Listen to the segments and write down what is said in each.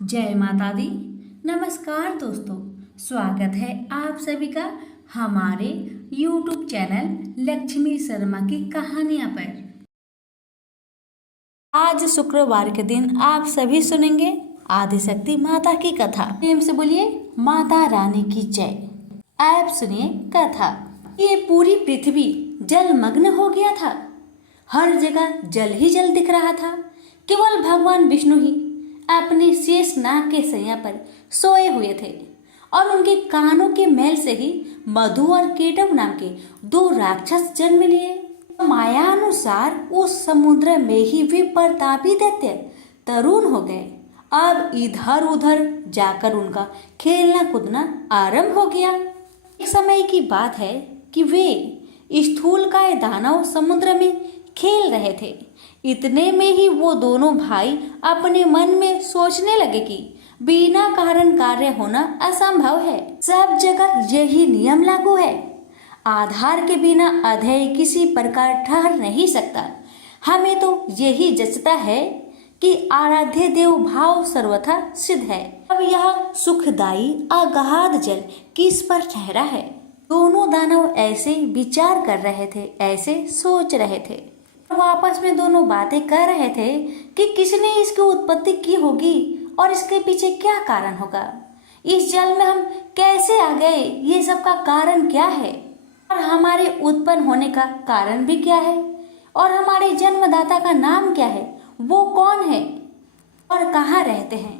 जय माता दी। नमस्कार दोस्तों, स्वागत है आप सभी का हमारे YouTube चैनल लक्ष्मी शर्मा की कहानियां पर। आज शुक्रवार के दिन आप सभी सुनेंगे आदिशक्ति माता की कथा। प्रेम से बोलिए माता रानी की जय। आप सुनिए कथा। ये पूरी पृथ्वी जलमग्न हो गया था। हर जगह जल ही जल दिख रहा था। केवल भगवान विष्णु ही अपने शेष नाग के सैया पर सोए हुए थे और उनके कानों के मैल से ही मधु और केटव नाम के दो राक्षस जन्म लिए। मायानुसार उस समुद्र में ही वे प्रतापी दैत्य तरुण हो गए। अब इधर उधर जाकर उनका खेलना कूदना आरंभ हो गया। एक समय की बात है कि वे स्थूलकाय दानव समुद्र में खेल रहे थे। इतने में ही वो दोनों भाई अपने मन में सोचने लगे कि बिना कारण कार्य होना असंभव है। सब जगह यही नियम लागू है। आधार के बिना अध्यय किसी प्रकार ठहर नहीं सकता। हमें तो यही जचता है कि आराध्य देव भाव सर्वथा सिद्ध है। अब यह सुखदायी अगाध जल किस पर ठहरा है। दोनों दानव ऐसे विचार कर रहे थे, ऐसे सोच रहे थे। वो आपस में दोनों बातें कर रहे थे कि किसने इसकी उत्पत्ति की होगी और इसके पीछे क्या कारण होगा। इस जल में हम कैसे आ गए, ये सब का कारण क्या है और हमारे उत्पन्न होने का कारण भी क्या है और हमारे जन्मदाता का नाम क्या है, वो कौन है और कहाँ रहते हैं।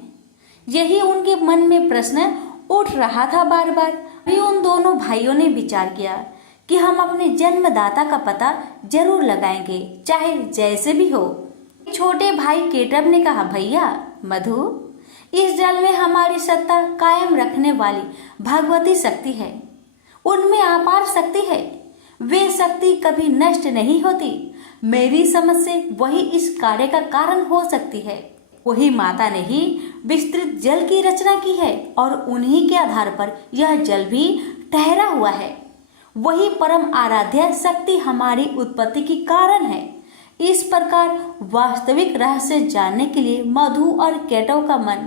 यही उनके मन में प्रश्न उठ रहा था बार बार। भी उन दोनों भाइयों ने विचार किया कि हम अपने जन्मदाता का पता जरूर लगाएंगे, चाहे जैसे भी हो। छोटे भाई केटव ने कहा, भैया मधु, इस जल में हमारी सत्ता कायम रखने वाली भगवती शक्ति है। उनमें अपार शक्ति है। वे शक्ति कभी नष्ट नहीं होती। मेरी समझ से वही इस कार्य का कारण हो सकती है। वही माता ने ही विस्तृत जल की रचना की है और उन्हीं के आधार पर यह जल भी ठहरा हुआ है। वही परम आराध्य शक्ति हमारी उत्पत्ति की कारण है। इस प्रकार वास्तविक रहस्य जानने के लिए मधु और केटव का मन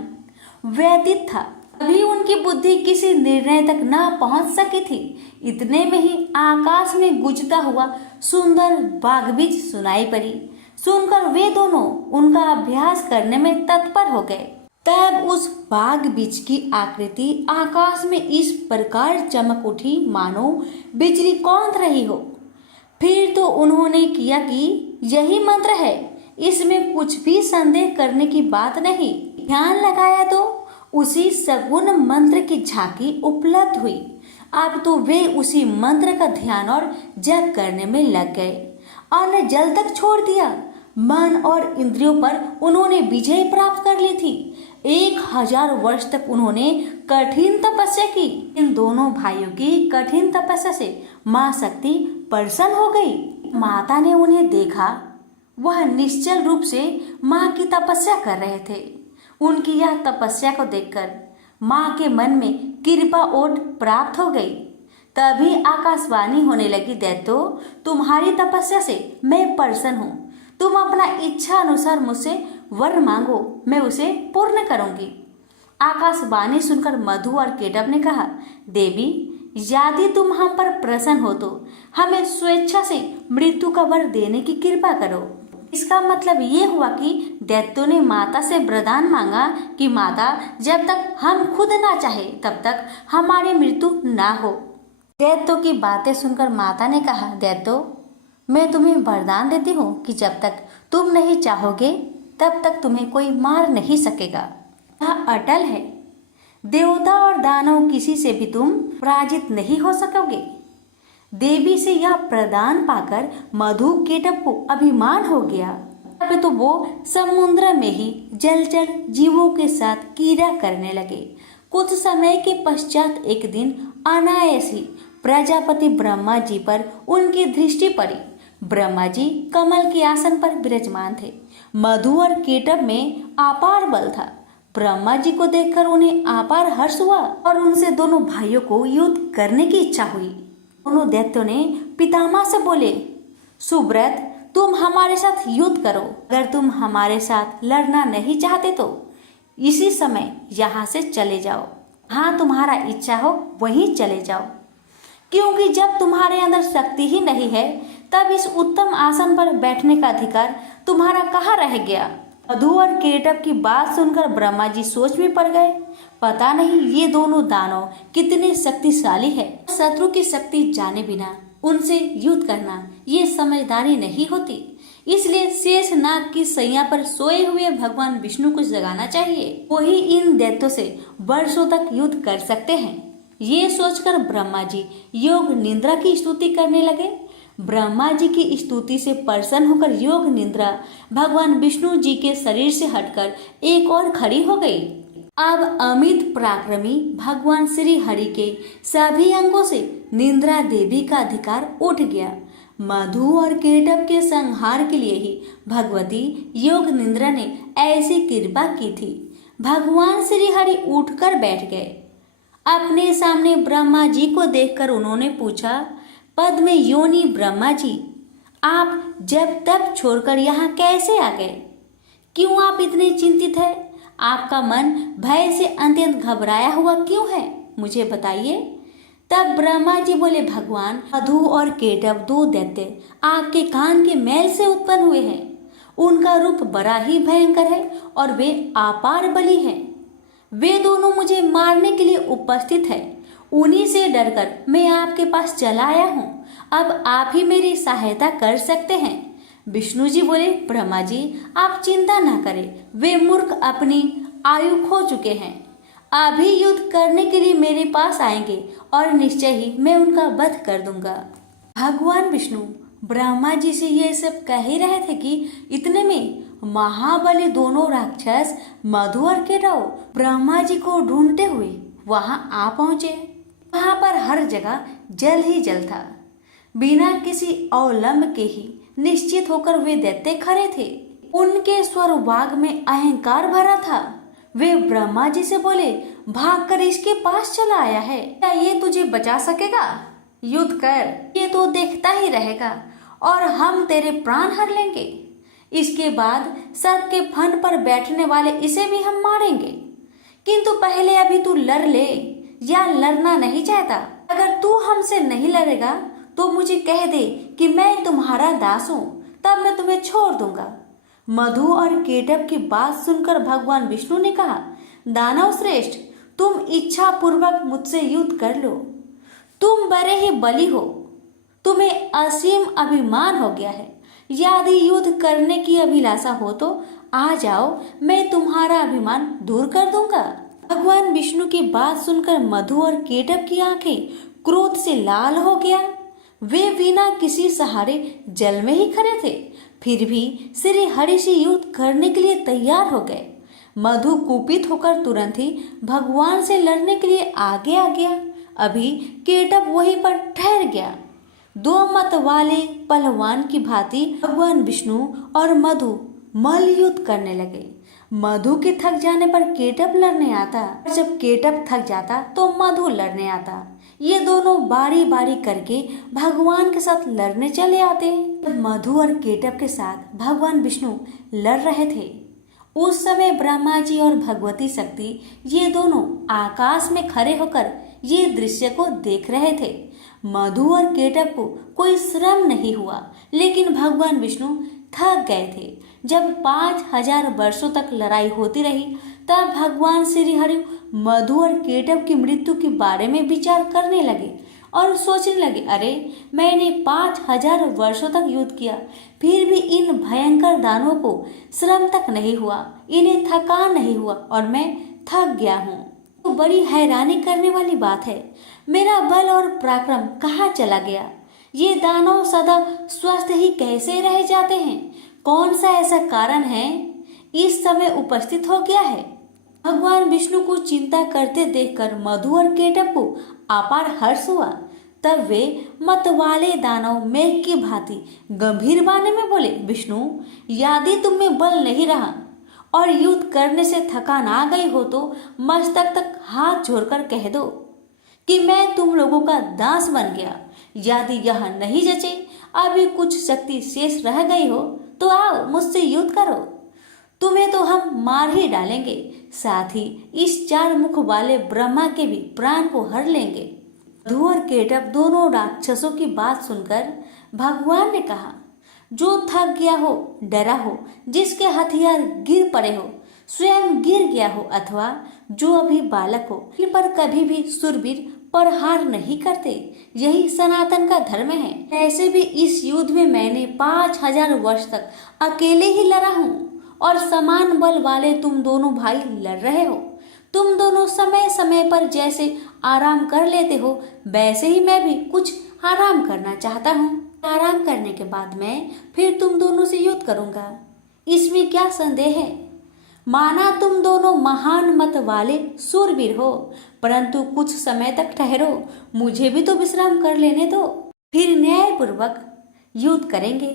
व्यतीत था। अभी उनकी बुद्धि किसी निर्णय तक न पहुंच सकी थी। इतने में ही आकाश में गूंजता हुआ सुंदर बागबीज सुनाई पड़ी। सुनकर वे दोनों उनका अभ्यास करने में तत्पर हो गए। तब उस बाग बीज की आकृति आकाश में इस प्रकार चमक उठी मानो बिजली कौंध रही हो। फिर तो उन्होंने किया कि यही मंत्र है, इसमें कुछ भी संदेह करने की बात नहीं। ध्यान लगाया तो उसी सगुण मंत्र की झांकी उपलब्ध हुई। अब तो वे उसी मंत्र का ध्यान और जप करने में लग गए और ने जल तक छोड़ दिया। मन और इंद्रियों पर उन्होंने विजय प्राप्त कर ली थी। 1000 वर्ष तक उन्होंने कठिन तपस्या की। इन दोनों भाइयों की कठिन तपस्या से माँ शक्ति प्रसन्न हो गई। माता ने उन्हें देखा। वह निश्चल रूप से माँ की तपस्या कर रहे थे। उनकी यह तपस्या को देखकर माँ के मन में कृपा ओट प्राप्त हो गई। तभी आकाशवाणी होने लगी, दैत्यो, तुम्हारी तपस्या से मैं प्रसन्न हूँ। तुम अपना इच्छा अनुसार मुझसे वर मांगो, मैं उसे पूर्ण करूंगी। आकाशवाणी सुनकर मधु और केटव ने कहा, देवी, यदि तुम हम पर प्रसन्न हो तो हमें स्वेच्छा से मृत्यु का वर देने की कृपा करो। इसका मतलब ये हुआ कि दैत्यों ने माता से वरदान मांगा कि माता, जब तक हम खुद ना चाहे तब तक हमारी मृत्यु ना हो। दैत्यों की बातें सुनकर माता ने कहा, दैत्यो, मैं तुम्हें वरदान देती हूँ कि जब तक तुम नहीं चाहोगे तब तक तुम्हें कोई मार नहीं सकेगा। यह अटल है। देवता और दानव किसी से भी तुम पराजित नहीं हो सकोगे। देवी से यह प्रदान पाकर मधु केटव को अभिमान हो गया। अब तो वो समुद्र में ही जलचर जीवों के साथ क्रीड़ा करने लगे। कुछ समय के पश्चात एक दिन अनायास ही प्रजापति ब्रह्मा जी पर उनकी दृष्टि पड़ी। ब्रह्मा जी कमल के आसन पर विराजमान थे। मधु और केटव में अपार बल था। ब्रह्मा जी को देखकर उन्हें अपार हर्ष हुआ और उनसे दोनों भाइयों को युद्ध करने की इच्छा हुई। दोनों दैत्यों ने पितामह से बोले, सुब्रत, तुम हमारे साथ युद्ध करो। अगर तुम हमारे साथ लड़ना नहीं चाहते तो इसी समय यहाँ से चले जाओ। हाँ, तुम्हारा इच्छा हो वहीं चले जाओ, क्योंकि जब तुम्हारे अंदर शक्ति ही नहीं है तब इस उत्तम आसन पर बैठने का अधिकार तुम्हारा कहाँ रह गया। मधु और केटव की बात सुनकर ब्रह्मा जी सोच में पड़ गए। पता नहीं ये दोनों दानव कितने शक्तिशाली है। शत्रु की शक्ति जाने बिना उनसे युद्ध करना ये समझदारी नहीं होती। इसलिए शेष नाग की सैया पर सोए हुए भगवान विष्णु को जगाना चाहिए। वही इन दैत्यों से वर्षों तक युद्ध कर सकते हैं। ये सोचकर ब्रह्मा जी योग निद्रा की स्तुति करने लगे। ब्रह्मा जी की स्तुति से प्रसन्न होकर योग निद्रा भगवान विष्णु जी के शरीर से हटकर एक और खड़ी हो गई। अब अमित पराक्रमी भगवान श्री हरि के सभी अंगों से निद्रा देवी का अधिकार उठ गया। मधु और केटव के संहार के लिए ही भगवती योग निद्रा ने ऐसी कृपा की थी। भगवान श्री हरि उठकर बैठ गए। अपने सामने ब्रह्मा जी को देखकर उन्होंने पूछा, पद्म योनि ब्रह्मा जी, आप जब तब छोड़कर यहाँ कैसे आ गए? क्यों आप इतने चिंतित हैं? आपका मन भय से अत्यंत घबराया हुआ क्यों है? मुझे बताइए। तब ब्रह्मा जी बोले, भगवान, मधु और केटव दो दैत्य आपके कान के मैल से उत्पन्न हुए हैं। उनका रूप बड़ा ही भयंकर है और वे अपार बली हैं। वे दोनों मुझे मारने के लिए उपस्थित है। उन्हीं से डरकर मैं आपके पास चला आया हूँ। अब आप ही मेरी सहायता कर सकते हैं। विष्णु जी बोले, ब्रह्मा जी, आप चिंता ना करें। वे मूर्ख अपनी आयु खो चुके हैं। अभी युद्ध करने के लिए मेरे पास आएंगे और निश्चय ही मैं उनका वध कर दूंगा। भगवान विष्णु ब्रह्मा जी से ये सब कह ही रहे थे कि इतने में महाबली दोनों राक्षस मधु और केटव ब्रह्मा जी को ढूंढते हुए वहां आ पहुंचे। वहां पर हर जगह जल ही जल था। बिना किसी अवलंब के ही निश्चित होकर वे दैत्य खड़े थे। उनके स्वर वाग में अहंकार भरा था। वे ब्रह्मा जी से बोले, भागकर इसके पास चला आया है, क्या ये तुझे बचा सकेगा? युद्ध कर, ये तो देखता ही रहेगा और हम तेरे प्राण हर लेंगे। इसके बाद सर्प के फन पर बैठने वाले इसे भी हम मारेंगे। किंतु पहले अभी तू लड़ ले, या लड़ना नहीं चाहता? अगर तू हमसे नहीं लड़ेगा तो मुझे कह दे कि मैं तुम्हारा दास हूँ, तब मैं तुम्हें छोड़ दूंगा। मधु और केटव की बात सुनकर भगवान विष्णु ने कहा, दानव श्रेष्ठ, तुम इच्छा पूर्वक मुझसे युद्ध कर लो। तुम बड़े ही बली हो, तुम्हें असीम अभिमान हो गया है। यदि युद्ध करने की अभिलाषा हो तो आ जाओ, मैं तुम्हारा अभिमान दूर कर दूंगा। भगवान विष्णु की बात सुनकर मधु और केटव की आंखें क्रोध से लाल हो गया। वे बिना किसी सहारे जल में ही खड़े थे, फिर भी श्री हरि से युद्ध करने के लिए तैयार हो गए। मधु कुपित होकर तुरंत ही भगवान से लड़ने के लिए आगे आ गया। अभी केटव वहीं पर ठहर गया। दो मत वाले पहलवान की भांति भगवान विष्णु और मधु मल्ल युद्ध करने लगे। मधु के थक जाने पर केटव लड़ने आता, जब केटव थक जाता तो मधु लड़ने आता। ये दोनों बारी बारी करके भगवान के साथ लड़ने चले आते। मधु और केटव के साथ भगवान विष्णु लड़ रहे थे। उस समय ब्रह्मा जी और भगवती शक्ति ये दोनों आकाश में खड़े होकर ये दृश्य को देख रहे थे। मधु और केटव को कोई श्रम नहीं हुआ, लेकिन भगवान विष्णु थक गए थे। जब 5000 वर्षों तक लड़ाई होती रही, तब भगवान श्री हरि मधु और केटव की मृत्यु के बारे में विचार करने लगे और सोचने लगे, अरे मैंने 5000 वर्षों तक युद्ध किया, फिर भी इन भयंकर दानवों को श्रम तक नहीं हुआ, इन्हें थकान नहीं हुआ और मैं थक गया हूँ। तो बड़ी हैरानी करने वाली बात है, मेरा बल और पराक्रम कहाँ चला गया? ये दानव सदा स्वस्थ ही कैसे रह जाते हैं? कौन सा ऐसा कारण है इस समय उपस्थित हो गया है? भगवान विष्णु को चिंता करते देखकर मधु और केटव को अपार हर्ष हुआ। तब वे मतवाले दानव मेघ की भांति गंभीर वाणी में बोले, विष्णु, यदि तुम में बल नहीं रहा और युद्ध करने से थकान आ गई हो तो मस्तक तक हाथ जोड़कर कह दो कि मैं तुम लोगों का दास बन गया। यदि यह नहीं जचे, अभी कुछ शक्ति शेष रह गई हो तो आओ मुझसे युद्ध करो। तुम्हें तो हम मार ही डालेंगे, साथ ही इस 4 मुख वाले ब्रह्मा के भी प्राण को हर लेंगे। मधु और केटव दोनों राक्षसों की बात सुनकर भगवान ने कहा, जो थक गया हो, डरा हो, जिसके हथियार गिर पड़े हो, स्वयं गिर गया हो, अथवा जो अभी बालक हो, इन पर कभी भी सुरवीर पर हार नहीं करते। यही सनातन का धर्म है। ऐसे भी इस युद्ध में मैंने 5000 वर्ष तक अकेले ही लड़ा हूँ और समान बल वाले तुम दोनों भाई लड़ रहे हो। तुम दोनों समय समय पर जैसे आराम कर लेते हो, वैसे ही मैं भी कुछ आराम करना चाहता हूँ। आराम करने के बाद मैं फिर तुम दोनों से युद्ध करूंगा। इसमें क्या संदेह है? माना तुम दोनों महान मत वाले सूरवीर हो, परंतु कुछ समय तक ठहरो, मुझे भी तो विश्राम कर लेने दो, फिर न्यायपूर्वक युद्ध करेंगे।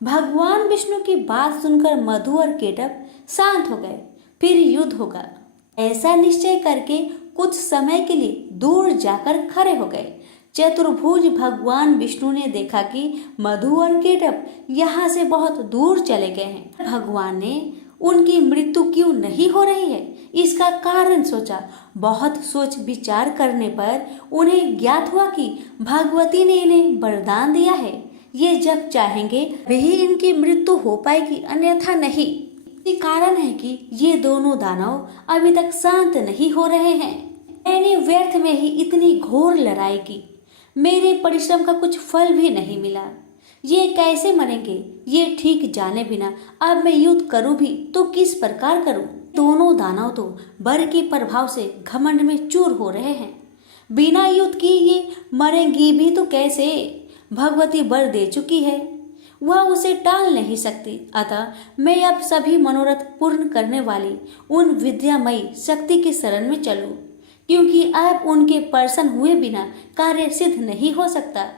भगवान विष्णु की बात सुनकर मधु और केटव शांत हो गए। फिर युद्ध होगा, ऐसा निश्चय करके कुछ समय के लिए दूर जाकर खड़े हो गए। चतुर्भुज भगवान विष्णु ने देखा कि मधु और केटव यहाँ से बहुत दूर चले गए हैं। भगवान ने उनकी मृत्यु क्यों नहीं हो रही है, इसका कारण सोचा। बहुत सोच विचार करने पर उन्हें ज्ञात हुआ कि भगवती ने इन्हें वरदान दिया है, ये जब चाहेंगे वही इनकी मृत्यु हो पाएगी, अन्यथा नहीं। ये कारण है कि ये दोनों दानव अभी तक शांत नहीं हो रहे हैं। मैंने व्यर्थ में ही इतनी घोर लड़ाई की, मेरे परिश्रम का कुछ फल भी नहीं मिला। ये कैसे मरेंगे, ये ठीक जाने बिना अब मैं युद्ध करूं भी तो किस प्रकार करूं। दोनों दानव तो बर के प्रभाव से घमंड में चूर हो रहे हैं। बिना युद्ध किए ये मरेंगी भी तो कैसे? भगवती बर दे चुकी है, वह उसे टाल नहीं सकती। अतः मैं अब सभी मनोरथ पूर्ण करने वाली उन विद्यामयी शक्ति की शरण में चलूं, क्योंकि अब उनके प्रसन्न हुए बिना कार्य सिद्ध नहीं हो सकता।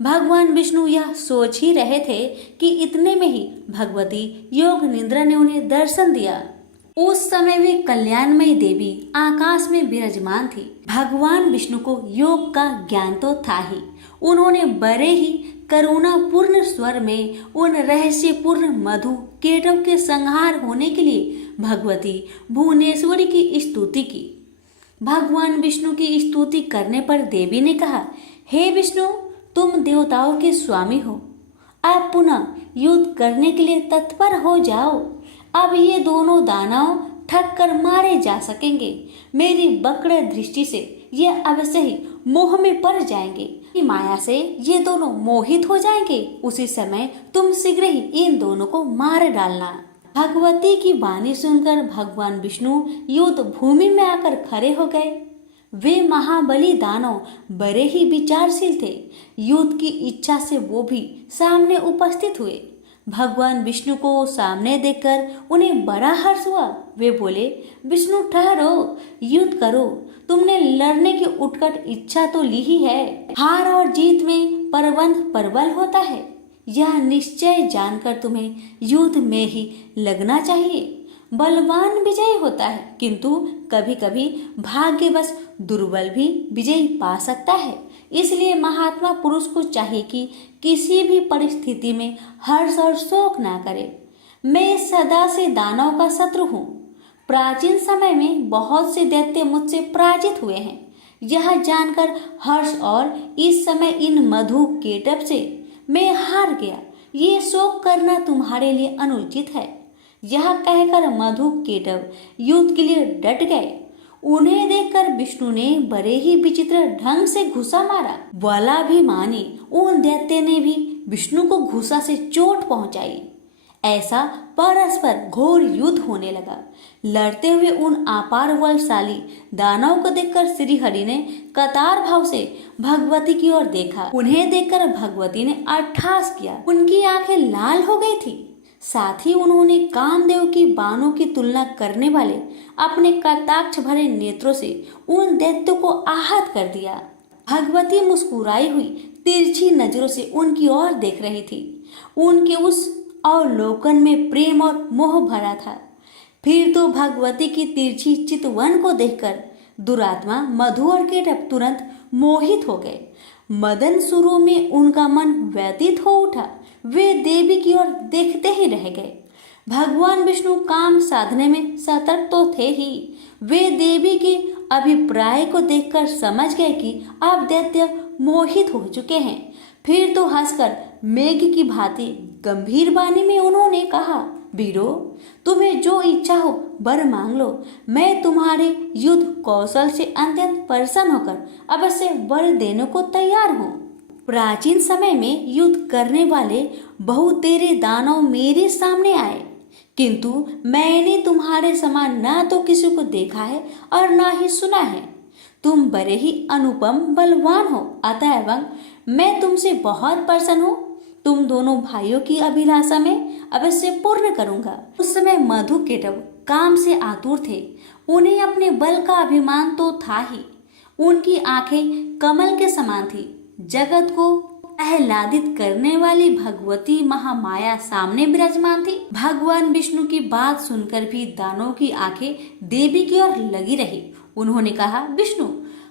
भगवान विष्णु यह सोच ही रहे थे कि इतने में ही भगवती योग निद्रा ने उन्हें दर्शन दिया। उस समय वे कल्याणमयी देवी आकाश में विराजमान थी। भगवान विष्णु को योग का ज्ञान तो था ही। उन्होंने बड़े ही करुणा पूर्ण स्वर में उन रहस्यपूर्ण मधु केटव के संहार होने के लिए भगवती भुवनेश्वरी की स्तुति की। भगवान विष्णु की स्तुति करने पर देवी ने कहा, हे विष्णु, तुम देवताओं के स्वामी हो, अब पुनः युद्ध करने के लिए तत्पर हो जाओ। अब ये दोनों दानव ठग कर मारे जा सकेंगे। मेरी वक्र दृष्टि से ये अवश्य ही मोह में पड़ जाएंगे। माया से ये दोनों मोहित हो जाएंगे। उसी समय तुम शीघ्र ही इन दोनों को मार डालना। भगवती की वाणी सुनकर भगवान विष्णु युद्ध भूमि में आकर खड़े हो गए। वे महाबली दानव बड़े ही विचारशील थे। युद्ध की इच्छा से वो भी सामने उपस्थित हुए। भगवान विष्णु को सामने देखकर उन्हें बड़ा हर्ष हुआ। वे बोले, विष्णु ठहरो, युद्ध करो। तुमने लड़ने की उत्कट इच्छा तो ली ही है। हार और जीत में प्रबंध प्रबल होता है, यह निश्चय जानकर तुम्हें युद्ध में ही लगना चाहिए। बलवान विजयी होता है, किंतु कभी कभी भाग्यवश दुर्बल भी विजयी पा सकता है। इसलिए महात्मा पुरुष को चाहिए कि किसी भी परिस्थिति में हर्ष और शोक ना करे। मैं सदा से दानव का शत्रु हूँ। प्राचीन समय में बहुत से दैत्य मुझसे पराजित हुए हैं। यह जानकर हर्ष और इस समय इन मधु केटव से मैं हार गया, ये शोक करना तुम्हारे लिए अनुचित है। यह कहकर मधु केटव युद्ध के लिए डट गए। उन्हें देखकर विष्णु ने बड़े ही विचित्र ढंग से घुसा मारा। बलाभिमानी उन दैत्य ने भी विष्णु को घुसा से चोट पहुंचाई। ऐसा परस्पर घोर युद्ध होने लगा। लड़ते हुए उन अपार बलशाली दानव को देखकर श्री हरि ने कतार भाव से भगवती की ओर देखा। उन्हें देखकर भगवती ने अट्टहास किया। उनकी आंखें लाल हो गई थी। साथ ही उन्होंने कामदेव की बाणों की तुलना करने वाले अपने कटाक्ष भरे नेत्रों से उन दैत्यों को आहत कर दिया। भगवती मुस्कुराई हुई तिरछी नजरों से उनकी ओर देख रही थी। उनके उस अवलोकन में प्रेम और मोह भरा था। फिर तो भगवती की तिरछी चितवन को देखकर दुरात्मा मधु और केटव तुरंत मोहित हो गए। मदन शुरू में उनका मन व्यतीत हो उठा। वे देवी की ओर देखते ही रह गए। भगवान विष्णु काम साधने में सतर्क तो थे ही, वे देवी के अभिप्राय को देखकर समझ गए कि अब दैत्य मोहित हो चुके हैं। फिर तो हंसकर मेघ की भांति गंभीर वाणी में उन्होंने कहा, वीरो, तुम्हें जो इच्छा हो वर मांग लो। मैं तुम्हारे युद्ध कौशल से अत्यंत प्रसन्न होकर अवश्य वर देने को तैयार हूँ। प्राचीन समय में युद्ध करने वाले बहुतेरे दानव मेरे सामने आए, किंतु मैंने तुम्हारे समान न तो किसी को देखा है और न ही सुना है। तुम बड़े ही अनुपम बलवान हो, अतएव मैं तुमसे बहुत प्रसन्न हूँ। तुम दोनों भाइयों की अभिलाषा में अवश्य पूर्ण करूंगा। उस समय मधुकेटव काम से आतुर थे। उन्हें अपने बल का अभिमान तो था ही, उनकी आंखें कमल के समान थी। जगत को आह्लादित करने वाली भगवती महामाया सामने विराजमान थी। भगवान विष्णु की बात सुनकर भी दानव की आंखें देवी की ओर लगी रही। उन्होंने कहा, विष्णु,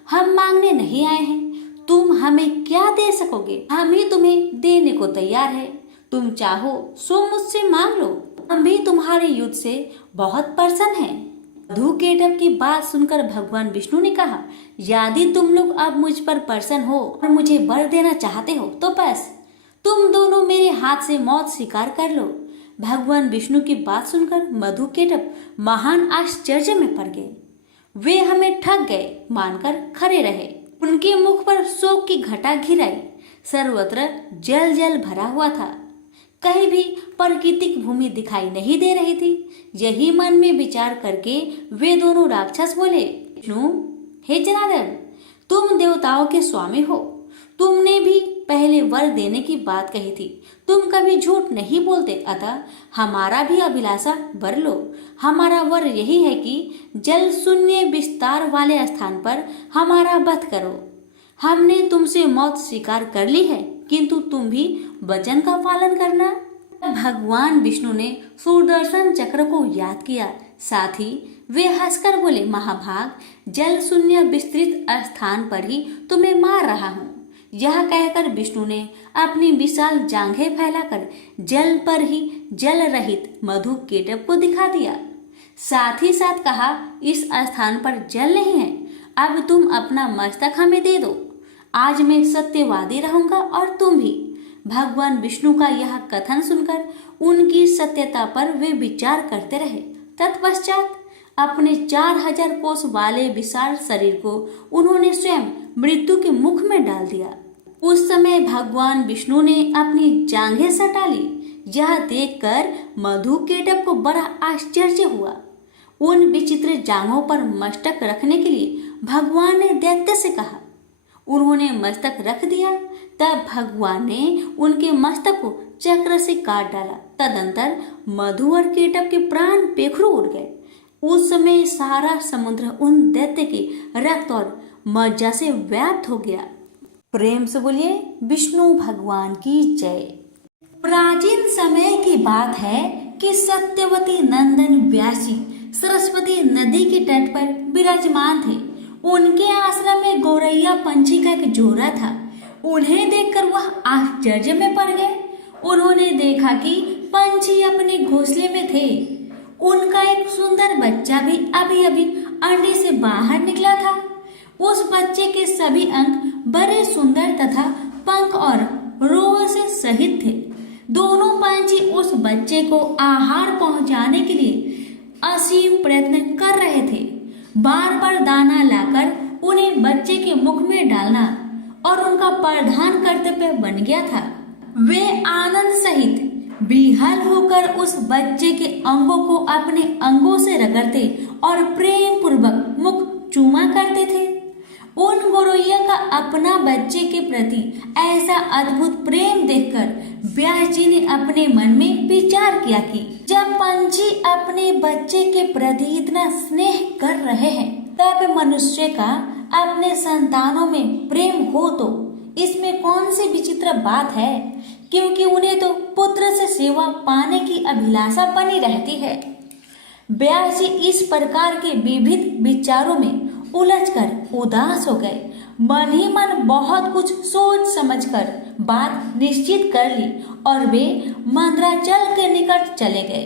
हम मांगने नहीं आए हैं, तुम हमें क्या दे सकोगे? हम ही तुम्हें देने को तैयार है। तुम चाहो सो मुझसे मांग लो, हम भी तुम्हारे युद्ध से बहुत प्रसन्न हैं। मधुकेटव की बात सुनकर भगवान विष्णु ने कहा, यदि तुम लोग अब मुझ पर प्रसन्न हो और मुझे वर देना चाहते हो तो बस तुम दोनों मेरे हाथ से मौत स्वीकार कर लो। भगवान विष्णु की बात सुनकर मधुकेटव महान आश्चर्य में पड़ गए। वे हमें ठग गए मानकर खड़े रहे। उनके मुख पर शोक की घटा घिर आई। सर्वत्र जल जल भरा हुआ था, कहीं भी प्राकृतिक भूमि दिखाई नहीं दे रही थी। यही मन में विचार करके वे दोनों राक्षस बोले, विष्णु, हे जनार्दन, तुम देवताओं के स्वामी हो, तुमने भी पहले वर देने की बात कही थी। तुम कभी झूठ नहीं बोलते, अतः हमारा भी अभिलाषा वर लो। हमारा वर यही है कि जल शून्य विस्तार वाले स्थान पर हमारा वध करो। हमने तुमसे मौत स्वीकार कर ली है, किंतु तुम भी वचन का पालन करना। भगवान विष्णु ने सुदर्शन चक्र को याद किया, साथ ही वे हंसकर बोले, महाभाग, जल शून्य विस्तृत स्थान पर ही तुम्हें मार रहा हूँ। यह कहकर विष्णु ने अपनी विशाल जांघें फैलाकर जल पर ही जल रहित मधुकेटव को दिखा दिया। साथ ही साथ कहा, इस स्थान पर जल नहीं है, अब तुम अपना मस्तक हमें दे दो। आज मैं सत्यवादी रहूंगा और तुम भी। भगवान विष्णु का यह कथन सुनकर उनकी सत्यता पर वे विचार करते रहे। तत्पश्चात अपने 4000 कोस वाले विशाल शरीर को उन्होंने स्वयं मृत्यु के मुख में डाल दिया। उस समय भगवान विष्णु ने अपनी जांघें सटा ली। यह देखकर मधुकेटव को बड़ा आश्चर्य हुआ। उन विचित्र जांघों पर मस्तक रखने के लिए भगवान ने दैत्य से कहा। उन्होंने मस्तक रख दिया। तब भगवान ने उनके मस्तक को चक्र से काट डाला। तदंतर मधु और केटव के प्राण पेखरू उड़ गए। उस समय सारा समुद्र उन दैत्य के रक्त और मज्जा से व्याप्त हो गया। प्रेम से बोलिए विष्णु भगवान की जय। प्राचीन समय की बात है कि सत्यवती नंदन व्यास जी सरस्वती नदी के तट पर विराजमान थे। उनके आश्रम में गौरैया पंछी का एक जोड़ा था। उन्हें देखकर वह आश्चर्य में पड़ गए। उन्होंने देखा कि पंछी अपने घोंसले में थे। उनका एक सुंदर बच्चा भी अभी अभी अंडे से बाहर निकला था। उस बच्चे के सभी अंग बड़े सुंदर तथा पंख और रोह से सहित थे। दोनों पंछी उस बच्चे को आहार पहुंचाने के लिए असीम प्रयत्न कर रहे थे। बार बार दाना लाकर उन्हें बच्चे के मुख में डालना और उनका प्रधान कर्तव्य बन गया था। वे आनंद सहित विह्वल होकर उस बच्चे के अंगों को अपने अंगों से रगड़ते और प्रेम पूर्वक मुख चूमा करते थे। उन गौरैया का अपना बच्चे के प्रति ऐसा अद्भुत प्रेम देखकर व्यास जी ने अपने मन में विचार किया कि जब पंछी अपने बच्चे के प्रति इतना स्नेह कर रहे हैं, तब मनुष्य का अपने संतानों में प्रेम हो तो इसमें कौन सी विचित्र बात है, क्योंकि उन्हें तो पुत्र से सेवा पाने की अभिलाषा बनी रहती है। व्यास जी इस प्रकार के विविध विचारों में उलझकर उदास हो गए। मन ही मन बहुत कुछ सोच समझकर बात निश्चित कर ली और वे मंदराचल के निकट चले गए।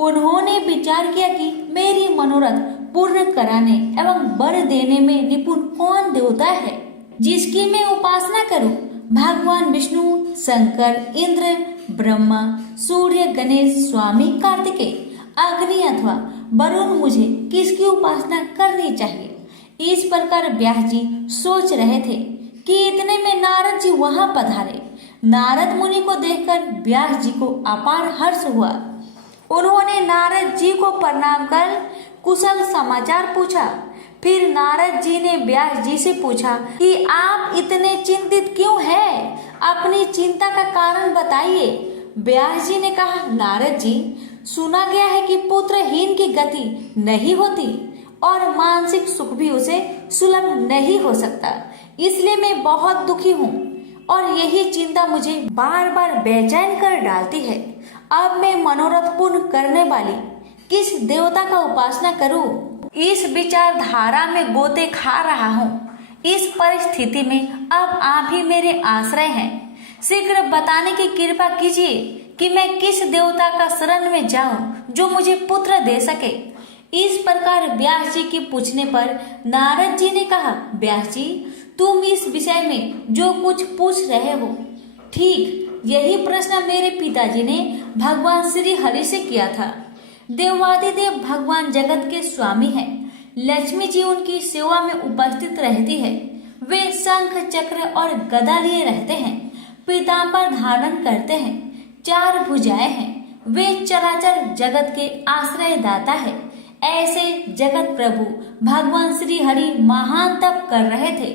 उन्होंने विचार किया कि मेरी मनोरथ पूर्ण कराने एवं वर देने में निपुण कौन देवता है जिसकी मैं उपासना करूं। भगवान विष्णु, शंकर, इंद्र, ब्रह्मा, सूर्य, गणेश, स्वामी कार्तिकेय, अग्नि अथवा वरुण, मुझे किसकी उपासना करनी चाहिए। इस प्रकार व्यास जी सोच रहे थे कि इतने में नारद जी वहां पधारे। नारद मुनि को देखकर व्यास जी को अपार हर्ष हुआ। उन्होंने नारद जी को प्रणाम कर कुशल समाचार पूछा। फिर नारद जी ने व्यास जी से पूछा कि आप इतने चिंतित क्यों हैं? अपनी चिंता का कारण बताइए। व्यास जी ने कहा, नारद जी, सुना गया है कि पुत्रहीन की गति नहीं होती और मानसिक सुख भी उसे सुलभ नहीं हो सकता, इसलिए मैं बहुत दुखी हूँ और यही चिंता मुझे बार बार बेचैन कर डालती है। अब मैं मनोरथ पूर्ण करने वाली किस देवता का उपासना करूं? इस विचारधारा में गोते खा रहा हूँ। इस परिस्थिति में अब आप ही मेरे आश्रय हैं। शीघ्र बताने की कृपा कीजिए कि मैं किस देवता का शरण में जाऊं जो मुझे पुत्र दे सके। इस प्रकार व्यास जी के पूछने पर नारद जी ने कहा, व्यास जी, तुम इस विषय में जो कुछ पूछ रहे हो, ठीक यही प्रश्न मेरे पिताजी ने भगवान श्री हरि से किया था। देवादिदेव भगवान जगत के स्वामी हैं। लक्ष्मी जी उनकी सेवा में उपस्थित रहती है। वे शंख, चक्र और गदा लिए रहते हैं। पीतांबर धारण करते हैं। 4 भुजाएं हैं। वे चराचर जगत के आश्रय दाता है। ऐसे जगत प्रभु भगवान श्री हरि महान तप कर रहे थे।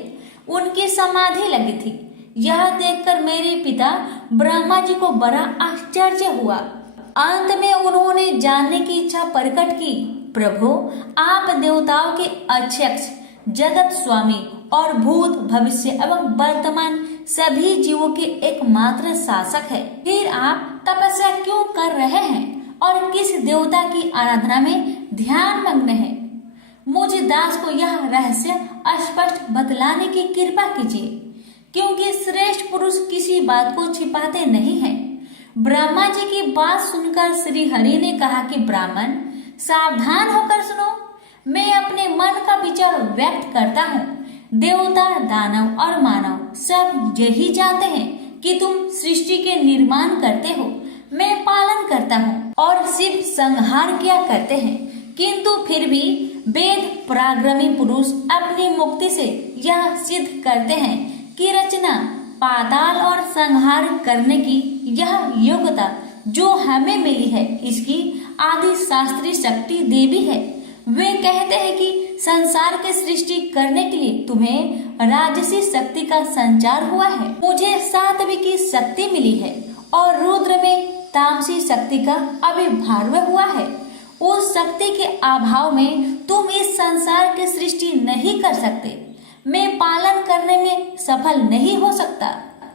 उनकी समाधि लगी थी। यह देखकर मेरे पिता ब्रह्मा जी को बड़ा आश्चर्य हुआ। अंत में उन्होंने जानने की इच्छा प्रकट की, प्रभु, आप देवताओं के अध्यक्ष, जगत स्वामी और भूत, भविष्य एवं वर्तमान सभी जीवों के एकमात्र शासक है। फिर आप तपस्या क्यों कर रहे हैं और किस देवता की आराधना में ध्यान मग्न है? मुझ दास को यह रहस्य स्पष्ट बतलाने की कृपा कीजिए, क्योंकि श्रेष्ठ पुरुष किसी बात को छिपाते नहीं हैं। ब्रह्मा जी की बात सुनकर श्री हरि ने कहा कि ब्राह्मण, सावधान होकर सुनो। मैं अपने मन का विचार व्यक्त करता हूँ। देवता, दानव और मानव सब यही जानते हैं कि तुम सृष्टि के निर्माण करते हो, मैं पालन करता हूँ और शिव संहार किया करते हैं। किंतु फिर भी वेद पराक्रमी पुरुष अपनी मुक्ति से यह सिद्ध करते हैं कि रचना, पाताल और संहार करने की यह योग्यता जो हमें मिली है, इसकी आदि शास्त्रीय शक्ति देवी है। वे कहते हैं कि संसार की सृष्टि करने के लिए तुम्हें राजसी शक्ति का संचार हुआ है। मुझे सात्विक की शक्ति मिली है और रुद्र में तामसी शक्ति का आविर्भाव हुआ है। उस शक्ति के अभाव में तुम इस संसार की सृष्टि नहीं कर सकते। मैं पालन करने में सफल नहीं हो सकता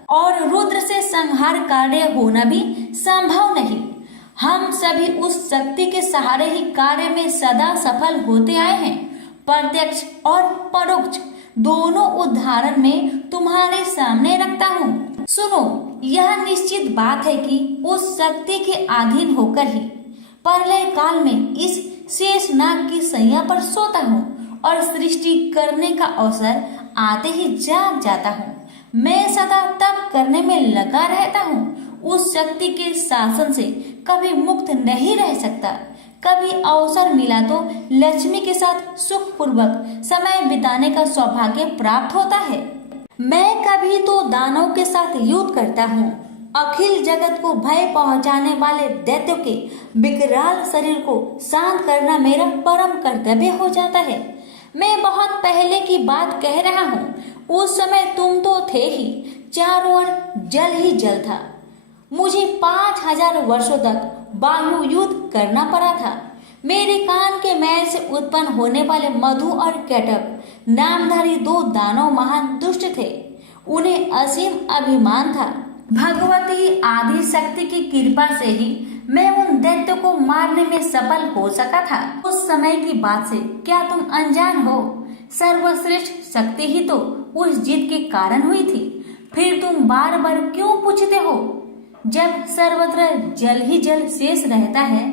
और रुद्र से संहार कार्य होना भी संभव नहीं। हम सभी उस शक्ति के सहारे ही कार्य में सदा सफल होते आए हैं। प्रत्यक्ष और परोक्ष दोनों उदाहरण में तुम्हारे सामने रखता हूँ। सुनो, यह निश्चित बात है कि उस शक्ति के अधीन होकर ही प्रलय काल में इस शेष नाग की सैया पर सोता हूँ और सृष्टि करने का अवसर आते ही जाग जाता हूँ। मैं सदा तप करने में लगा रहता हूँ। उस शक्ति के शासन से कभी मुक्त नहीं रह सकता। कभी अवसर मिला तो लक्ष्मी के साथ सुखपूर्वक समय बिताने का सौभाग्य प्राप्त होता है। मैं कभी तो दानव के साथ युद्ध करता हूँ। अखिल जगत को भय पहुंचाने वाले दैत्यों के विकराल शरीर को शांत करना मेरा परम कर्तव्य हो जाता है। मैं बहुत पहले की बात कह रहा हूँ। उस समय तुम तो थे ही, चारों ओर जल ही जल था। मुझे 5000 वर्षों तक वायु युद्ध करना पड़ा था। मेरे कान के मैल से उत्पन्न होने वाले मधु और कैटभ नामधारी 2 दानव महान दुष्ट थे। उन्हें असीम अभिमान था। भगवती आदि शक्ति की कृपा से ही मैं उन दैत्यों को मारने में सफल हो सका था। उस समय की बात से क्या तुम अनजान हो? सर्वश्रेष्ठ शक्ति ही तो उस जीत के कारण हुई थी। फिर तुम बार बार क्यों पूछते हो? जब सर्वत्र जल ही जल शेष रहता है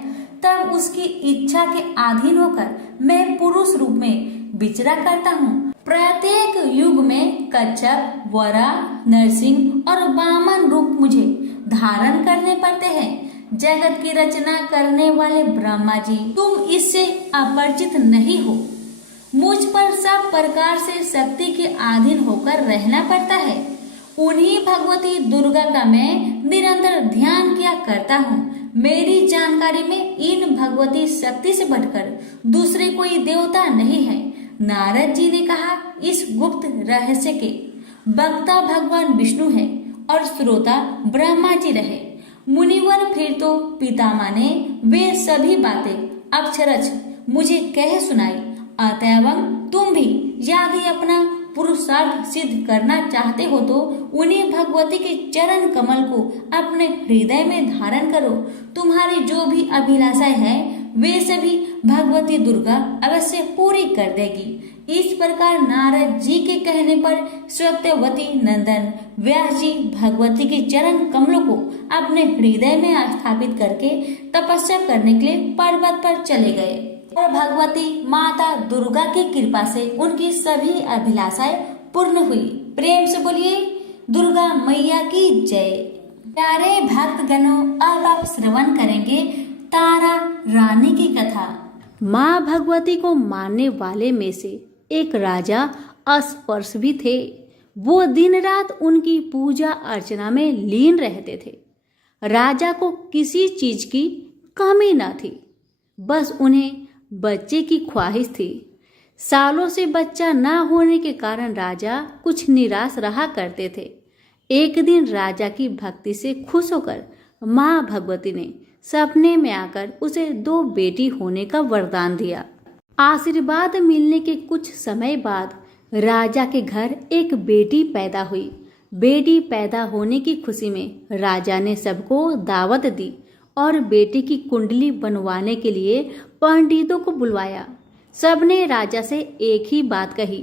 तब उसकी इच्छा के अधीन होकर मैं पुरुष रूप में विचरा करता हूँ। प्रत्येक युग में कच्छप, वरा, नरसिंह और वामन रूप मुझे धारण करने पड़ते हैं। जगत की रचना करने वाले ब्रह्मा जी, तुम इससे अपरिचित नहीं हो। मुझ पर सब प्रकार से शक्ति के अधीन होकर रहना पड़ता है। उन्हीं भगवती दुर्गा का मैं निरंतर ध्यान किया करता हूँ। मेरी जानकारी में इन भगवती शक्ति से बढ़कर दूसरे कोई देवता नहीं है। नारद जी ने कहा, इस गुप्त रहस्य के वक्ता भगवान विष्णु है और श्रोता ब्रह्मा जी रहे। मुनिवर फिर तो पितामह ने वे सभी बातें अक्षरश मुझे कह सुनाई। अतएव तुम भी यदि अपना पुरुषार्थ सिद्ध करना चाहते हो तो उन्हीं भगवती के चरण कमल को अपने हृदय में धारण करो। तुम्हारी जो भी अभिलाषाएं हैं वे सभी भगवती दुर्गा अवश्य पूरी कर देगी। इस प्रकार नारद जी के कहने पर सत्यवती नंदन व्यास जी भगवती के चरण कमलों को अपने हृदय में स्थापित करके तपस्या करने के लिए पर्वत पर चले गए और भगवती माता दुर्गा की कृपा से उनकी सभी अभिलाषाएं पूर्ण हुई। प्रेम से बोलिए दुर्गा मैया की जय। प्यारे भक्तगणों, अब आप श्रवण करेंगे तारा रानी की कथा। माँ भगवती को मानने वाले में से एक राजा अस्पर्श भी थे। वो दिन रात उनकी पूजा अर्चना में लीन रहते थे। राजा को किसी चीज की कमी न थी, बस उन्हें बच्चे की ख्वाहिश थी। सालों से बच्चा न होने के कारण राजा कुछ निराश रहा करते थे। एक दिन राजा की भक्ति से खुश होकर माँ भगवती ने सपने में आकर उसे 2 बेटी होने का वरदान दिया। आशीर्वाद मिलने के कुछ समय बाद राजा के घर एक बेटी पैदा हुई। बेटी पैदा होने की खुशी में राजा ने सबको दावत दी और बेटी की कुंडली बनवाने के लिए पंडितों को बुलवाया। सबने राजा से एक ही बात कही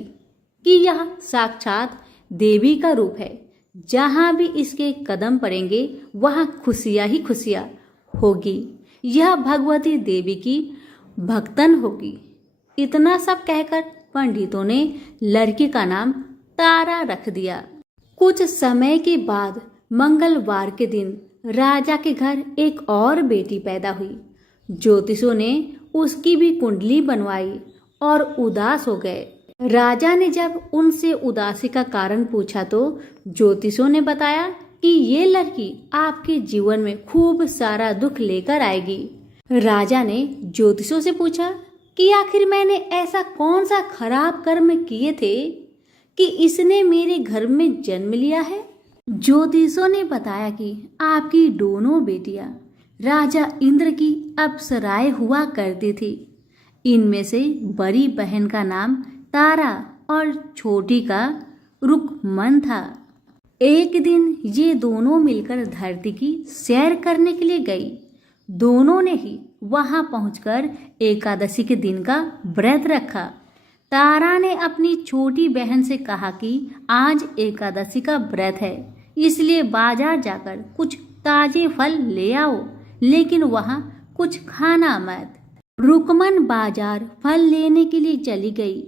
कि यह साक्षात देवी का रूप है। जहाँ भी इसके कदम पड़ेंगे वहाँ खुशियाँ ही खुशियाँ होगी। यह भगवती देवी की भक्तन होगी। इतना सब कहकर पंडितों ने लड़की का नाम तारा रख दिया। कुछ समय के बाद मंगलवार के दिन राजा के घर एक और बेटी पैदा हुई। ज्योतिषों ने उसकी भी कुंडली बनवाई और उदास हो गए। राजा ने जब उनसे उदासी का कारण पूछा तो ज्योतिषों ने बताया कि ये लड़की आपके जीवन में खूब सारा दुख लेकर आएगी। राजा ने ज्योतिषों से पूछा कि आखिर मैंने ऐसा कौन सा खराब कर्म किए थे कि इसने मेरे घर में जन्म लिया है। ज्योतिषों ने बताया कि आपकी दोनों बेटियां राजा इंद्र की अप्सराएं हुआ करती थी। इनमें से बड़ी बहन का नाम तारा और छोटी का रुकमन था। एक दिन ये दोनों मिलकर धरती की सैर करने के लिए गई। दोनों ने ही वहां पहुंचकर एकादशी के दिन का व्रत रखा। तारा ने अपनी छोटी बहन से कहा कि आज एकादशी का व्रत है, इसलिए बाजार जाकर कुछ ताजे फल ले आओ, लेकिन वहां कुछ खाना मत। रुकमन बाजार फल लेने के लिए चली गई।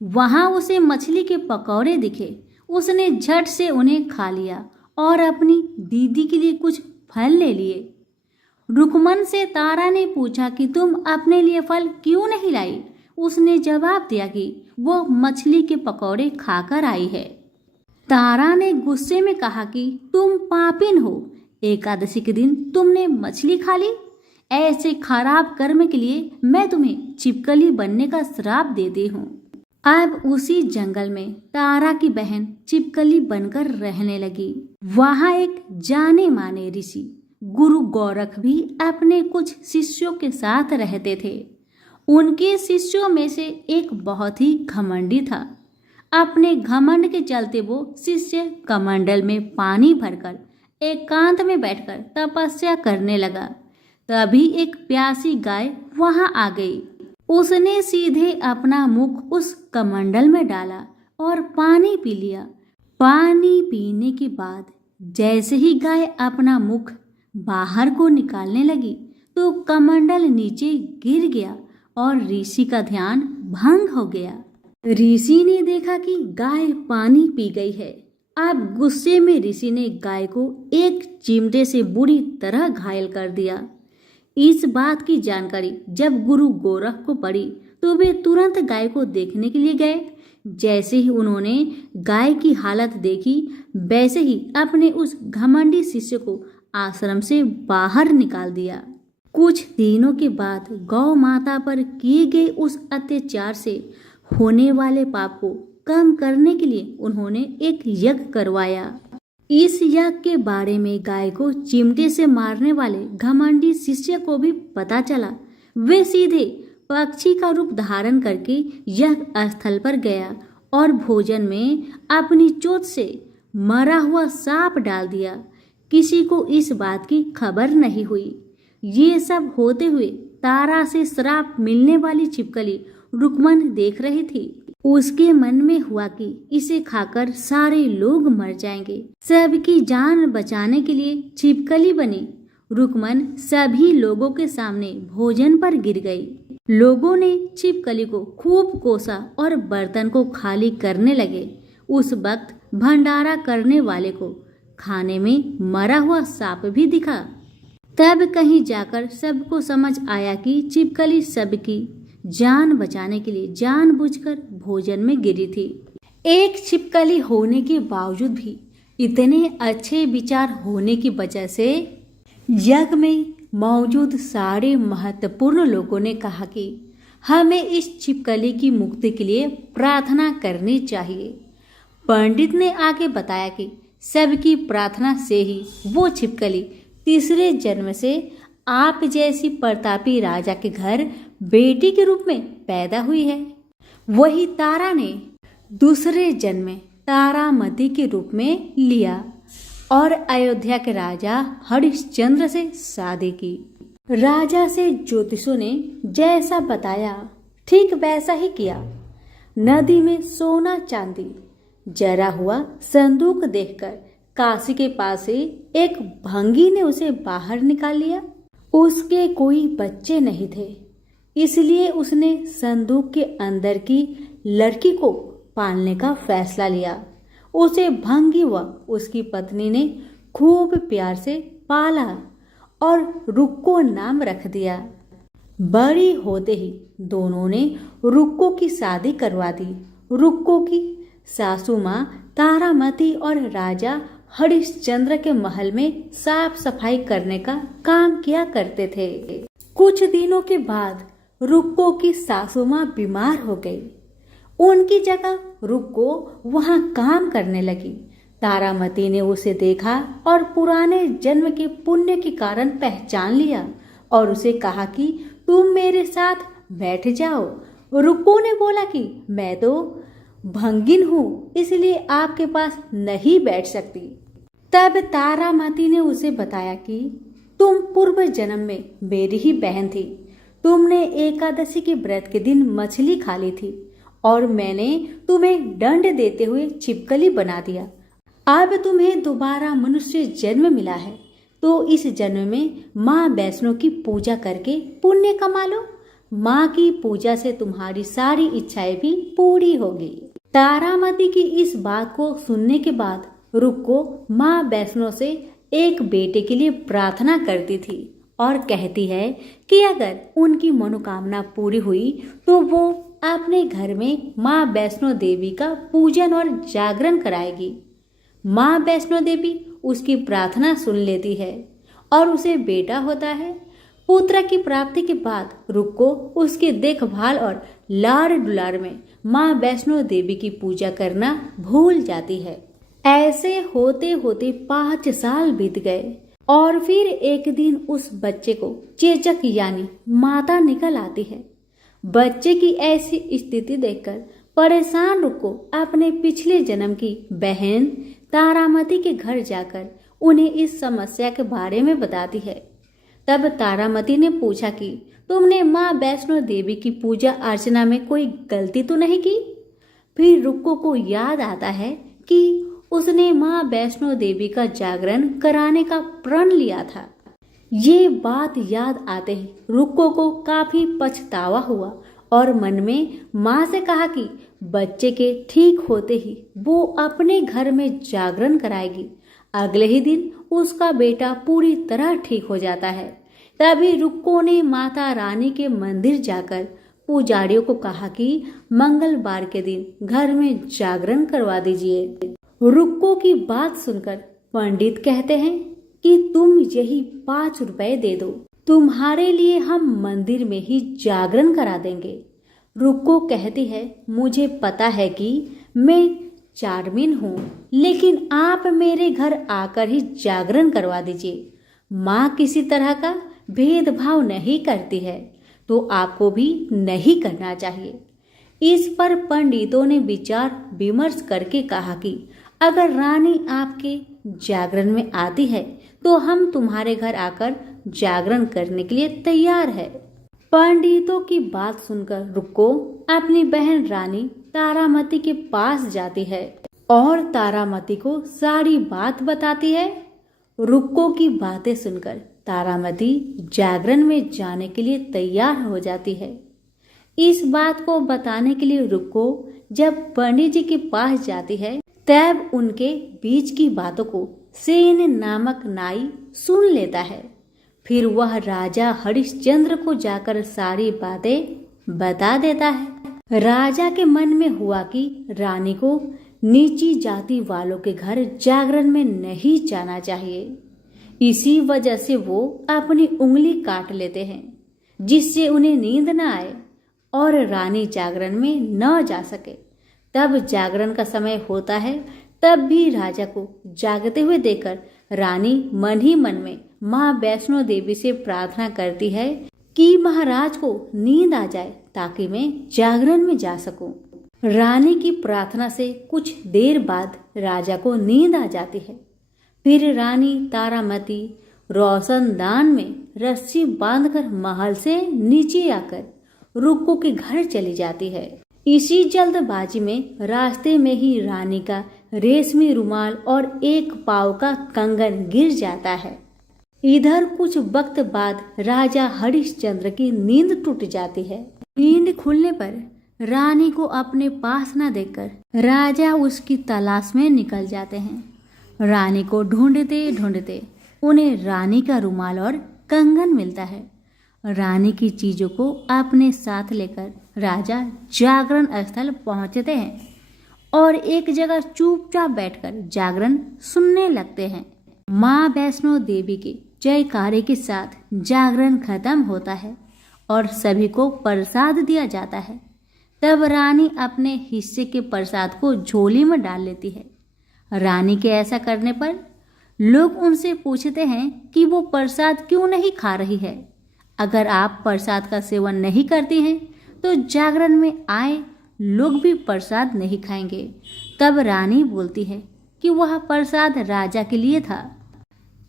वहां उसे मछली के पकौड़े दिखे। उसने झट से उन्हें खा लिया और अपनी दीदी के लिए कुछ फल ले लिए। रुकमन से तारा ने पूछा कि तुम अपने लिए फल क्यों नहीं लाई। उसने जवाब दिया कि वो मछली के पकौड़े खाकर आई है। तारा ने गुस्से में कहा कि तुम पापिन हो, एकादशी के दिन तुमने मछली खा ली। ऐसे खराब कर्म के लिए मैं तुम्हें छिपकली बनने का श्राप देती हूँ। अब उसी जंगल में तारा की बहन छिपकली बनकर रहने लगी। वहाँ एक जाने माने ऋषि गुरु गोरख भी अपने कुछ शिष्यों के साथ रहते थे। उनके शिष्यों में से एक बहुत ही घमंडी था। अपने घमंड के चलते वो शिष्य कमंडल में पानी भरकर एकांत में बैठकर तपस्या करने लगा। तभी एक प्यासी गाय वहां आ गई। उसने सीधे अपना मुख उस कमंडल में डाला और पानी पी लिया। पानी पीने के बाद जैसे ही गाय अपना मुख बाहर को निकालने लगी तो कमंडल नीचे गिर गया और ऋषि का ध्यान भंग हो गया। ऋषि ने देखा कि गाय पानी पी गई है। अब गुस्से में ऋषि ने गाय को एक चिमटे से बुरी तरह घायल कर दिया। इस बात की जानकारी जब गुरु गोरख को पड़ी तो वे तुरंत गाय को देखने के लिए गए। जैसे ही उन्होंने गाय की हालत देखी, वैसे ही अपने उस घमंडी शिष्य को आश्रम से बाहर निकाल दिया। कुछ दिनों के बाद गौ माता पर किए गए उस अत्याचार से होने वाले पाप को कम करने के लिए उन्होंने एक यज्ञ करवाया। इस यज्ञ के बारे में गाय को चिमटे से मारने वाले घमंडी शिष्य को भी पता चला। वे सीधे पक्षी का रूप धारण करके यज्ञ स्थल पर गया और भोजन में अपनी चोंच से मरा हुआ सांप डाल दिया। किसी को इस बात की खबर नहीं हुई। ये सब होते हुए तारा से श्राप मिलने वाली छिपकली रुक्मन देख रही थी। उसके मन में हुआ कि इसे खाकर सारे लोग मर जाएंगे। सबकी जान बचाने के लिए छिपकली बनी रुक्मन सभी लोगों के सामने भोजन पर गिर गई। लोगों ने छिपकली को खूब कोसा और बर्तन को खाली करने लगे। उस वक्त भंडारा करने वाले को खाने में मरा हुआ सांप भी दिखा। तब कहीं जाकर सबको समझ आया कि छिपकली सबकी जान बचाने के लिए जानबूझकर भोजन में गिरी थी। एक छिपकली होने के बावजूद भी इतने अच्छे विचार होने की वजह से यज्ञ में मौजूद सारे महत्वपूर्ण लोगों ने कहा कि हमें इस छिपकली की मुक्ति के लिए प्रार्थना करनी चाहिए। पंडित ने आगे बताया कि सबकी प्रार्थना से ही वो छिपकली तीसरे जन्म से आप जैसी प्रतापी राजा के घर बेटी के रूप में पैदा हुई है। वही तारा ने दूसरे जन्म में तारामती के रूप में लिया और अयोध्या के राजा हरिश्चंद्र से शादी की। राजा से ज्योतिषों ने जैसा बताया ठीक वैसा ही किया। नदी में सोना चांदी जरा हुआ संदूक देखकर काशी के पास से एक भंगी ने उसे बाहर निकाल लिया। उसके कोई बच्चे नहीं थे, इसलिए उसने संदूक के अंदर की लड़की को पालने का फैसला लिया। उसे भंगी व उसकी पत्नी ने खूब प्यार से पाला और रुक्को नाम रख दिया। बड़ी होते ही दोनों ने रुक्को की शादी करवा दी। रुक्को की सासू माँ तारामती और राजा हरिश्चंद्र के महल में साफ सफाई करने का काम किया करते थे। कुछ दिनों के बाद रुक्को की सासू माँ बीमार हो गई। उनकी जगह रुक्को वहां काम करने लगी। तारामती ने उसे देखा और पुराने जन्म के पुण्य के कारण पहचान लिया और उसे कहा कि तुम मेरे साथ बैठ जाओ। रुक्को ने बोला कि मैं तो भंगिन हूँ, इसलिए आपके पास नहीं बैठ सकती। तब तारामती ने उसे बताया कि तुम पूर्व जन्म में मेरी ही बहन थी। तुमने एकादशी के व्रत के दिन मछली खा ली थी और मैंने तुम्हें दंड देते हुए छिपकली बना दिया। अब तुम्हें दोबारा मनुष्य जन्म मिला है, तो इस जन्म में माँ वैष्णो की पूजा करके पुण्य कमा लो। माँ की पूजा से तुम्हारी सारी इच्छाएं भी पूरी होगी। तारामती की इस बात को सुनने के बाद रुक्को माँ वैष्णो से एक बेटे के लिए प्रार्थना करती थी और कहती है कि अगर उनकी मनोकामना पूरी हुई तो वो अपने घर में माँ वैष्णो देवी का पूजन और जागरण कराएगी। माँ वैष्णो देवी उसकी प्रार्थना सुन लेती है और उसे बेटा होता है। पुत्र की प्राप्ति के बाद रुक्को उसकी देखभाल और लाड़ दुलार में माँ वैष्णो देवी की पूजा करना भूल जाती है। ऐसे होते होते 5 साल बीत गए और फिर एक दिन उस बच्चे को चेचक यानी माता निकल आती है। बच्चे की ऐसी स्थिति देखकर परेशान रुक्को अपने पिछले जन्म की बहन तारामती के घर जाकर उन्हें इस समस्या के बारे में बताती है। तब तारामती ने पूछा कि तुमने माँ वैष्णो देवी की पूजा अर्चना में कोई गलती तो नहीं की? फिर रुक्को को याद आता है कि उसने माँ वैष्णो देवी का जागरण कराने का प्रण लिया था। ये बात याद आते ही रुक्को को काफी पछतावा हुआ और मन में माँ से कहा कि बच्चे के ठीक होते ही वो अपने घर में जागरण कराएगी। अगले ही दिन उसका बेटा पूरी तरह ठीक हो जाता है। तभी रुक्को ने माता रानी के मंदिर जाकर पुजारियों को कहा कि मंगलवार के दिन घर में जागरण करवा दीजिए। रुक्को की बात सुनकर पंडित कहते हैं कि तुम यही 5 रुपए दे दो, तुम्हारे लिए हम मंदिर में ही जागरण करा देंगे। रुक्को कहती है, मुझे पता है कि मैं चार्मिन हूँ, लेकिन आप मेरे घर आकर ही जागरण करवा दीजिए। माँ किसी तरह का भेदभाव नहीं करती है, तो आपको भी नहीं करना चाहिए। इस पर पंडितों ने विचार विमर्श करके कहा कि अगर रानी आपके जागरण में आती है तो हम तुम्हारे घर आकर जागरण करने के लिए तैयार है। पंडितों की बात सुनकर रुक्को अपनी बहन रानी तारामती के पास जाती है और तारामती को सारी बात बताती है। रुक्को की बातें सुनकर तारामती जागरण में जाने के लिए तैयार हो जाती है। इस बात को बताने के लिए रुक्को जब पंडित जी के पास जाती है तब उनके बीच की बातों को सेन नामक नाई सुन लेता है। फिर वह राजा हरिश्चंद्र को जाकर सारी बातें बता देता है। राजा के मन में हुआ कि रानी को नीची जाति वालों के घर जागरण में नहीं जाना चाहिए। इसी वजह से वो अपनी उंगली काट लेते हैं, जिससे उन्हें नींद न आए और रानी जागरण में न जा सके। तब जागरण का समय होता है, तब भी राजा को जागते हुए देखकर रानी मन ही मन में माँ वैष्णो देवी से प्रार्थना करती है कि महाराज को नींद आ जाए ताकि मैं जागरण में जा सकूं। रानी की प्रार्थना से कुछ देर बाद राजा को नींद आ जाती है। फिर रानी तारामती रोशनदान में रस्सी बांधकर महल से नीचे आकर रुक्को के घर चली जाती है। इसी जल्दबाजी में रास्ते में ही रानी का रेशमी रुमाल और एक पाव का कंगन गिर जाता है। इधर कुछ वक्त बाद राजा हरिश्चंद्र की नींद टूट जाती है। नींद खुलने पर रानी को अपने पास न देखकर राजा उसकी तलाश में निकल जाते हैं। रानी को ढूंढते ढूंढते उन्हें रानी का रुमाल और कंगन मिलता है। रानी की चीजों को अपने साथ लेकर राजा जागरण स्थल पहुंचते हैं और एक जगह चुपचाप बैठकर जागरण सुनने लगते हैं। माँ वैष्णो देवी के जयकारे के साथ जागरण खत्म होता है और सभी को प्रसाद दिया जाता है। तब रानी अपने हिस्से के प्रसाद को झोली में डाल लेती है। रानी के ऐसा करने पर लोग उनसे पूछते हैं कि वो प्रसाद क्यों नहीं खा रही है। अगर आप प्रसाद का सेवन नहीं करती हैं तो जागरण में आए लोग भी प्रसाद नहीं खाएंगे। तब रानी बोलती है कि वह प्रसाद राजा के लिए था,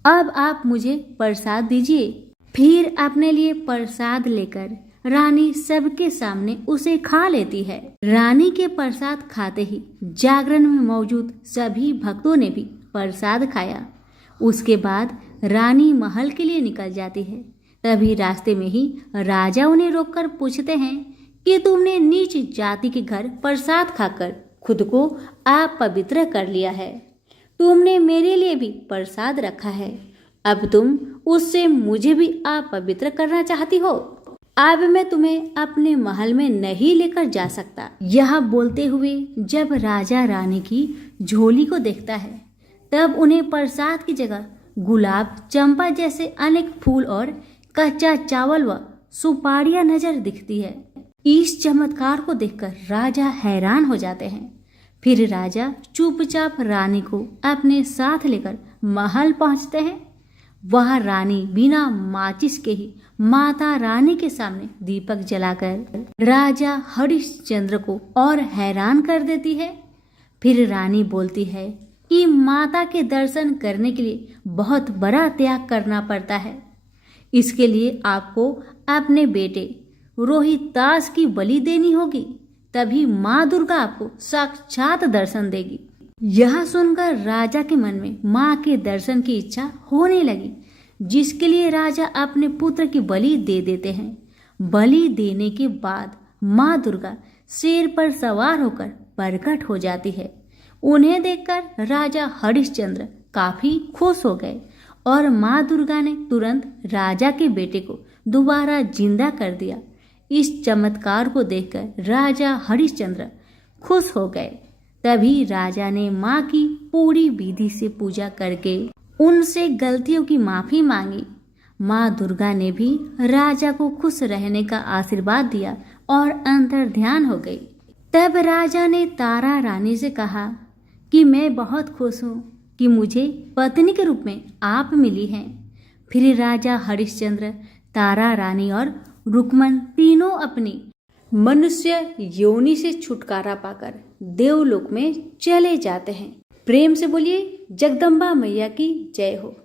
अब आप मुझे प्रसाद दीजिए। फिर अपने लिए प्रसाद लेकर रानी सबके सामने उसे खा लेती है। रानी के प्रसाद खाते ही जागरण में मौजूद सभी भक्तों ने भी प्रसाद खाया। उसके बाद रानी महल के लिए निकल जाती है। तभी रास्ते में ही राजा उन्हें रोककर पूछते हैं कि तुमने नीच जाति के घर प्रसाद खाकर खुद को अपवित्र कर लिया है। तुमने मेरे लिए भी प्रसाद रखा है, अब तुम उससे मुझे भी अपवित्र करना चाहती हो। अब मैं तुम्हें अपने महल में नहीं लेकर जा सकता। यह बोलते हुए जब राजा रानी की झोली को देखता है तब उन्हें प्रसाद की जगह गुलाब, चंपा जैसे अनेक फूल और कच्चा चावल व सुपारियां नजर दिखती है। इस चमत्कार को देखकर राजा हैरान हो जाते हैं। फिर राजा चुपचाप रानी को अपने साथ लेकर महल पहुंचते हैं। वह रानी बिना माचिस के ही माता रानी के सामने दीपक जलाकर राजा हरिश्चंद्र को और हैरान कर देती है। फिर रानी बोलती है कि माता के दर्शन करने के लिए बहुत बड़ा त्याग करना पड़ता है। इसके लिए आपको अपने बेटे रोहितास की बलि देनी होगी, तभी माँ दुर्गा आपको साक्षात दर्शन देगी। यह सुनकर राजा के मन में माँ के दर्शन की इच्छा होने लगी। जिसके लिए राजा अपने पुत्र की बलि दे देते हैं। बलि देने के बाद माँ दुर्गा शेर पर सवार होकर प्रकट हो जाती है। उन्हें देखकर राजा हरिश्चंद्र काफी खुश हो गए और माँ दुर्गा ने तुरंत राजा के बेटे को दोबारा जिंदा कर दिया। इस चमत्कार को देखकर राजा हरिश्चंद्र खुश हो गए। तभी राजा ने माँ की पूरी विधि से पूजा करके उनसे गलतियों की माफी मांगी। माँ दुर्गा ने भी राजा को खुश रहने का आशीर्वाद दिया और अंतर ध्यान हो गई। तब राजा ने तारा रानी से कहा कि मैं बहुत खुश हूँ कि मुझे पत्नी के रूप में आप मिली हैं। फिर राजा हरिश्चंद्र, तारा रानी और रुक्मन तीनों अपनी मनुष्य योनि से छुटकारा पाकर देवलोक में चले जाते हैं। प्रेम से बोलिए जगदम्बा मैया की जय हो।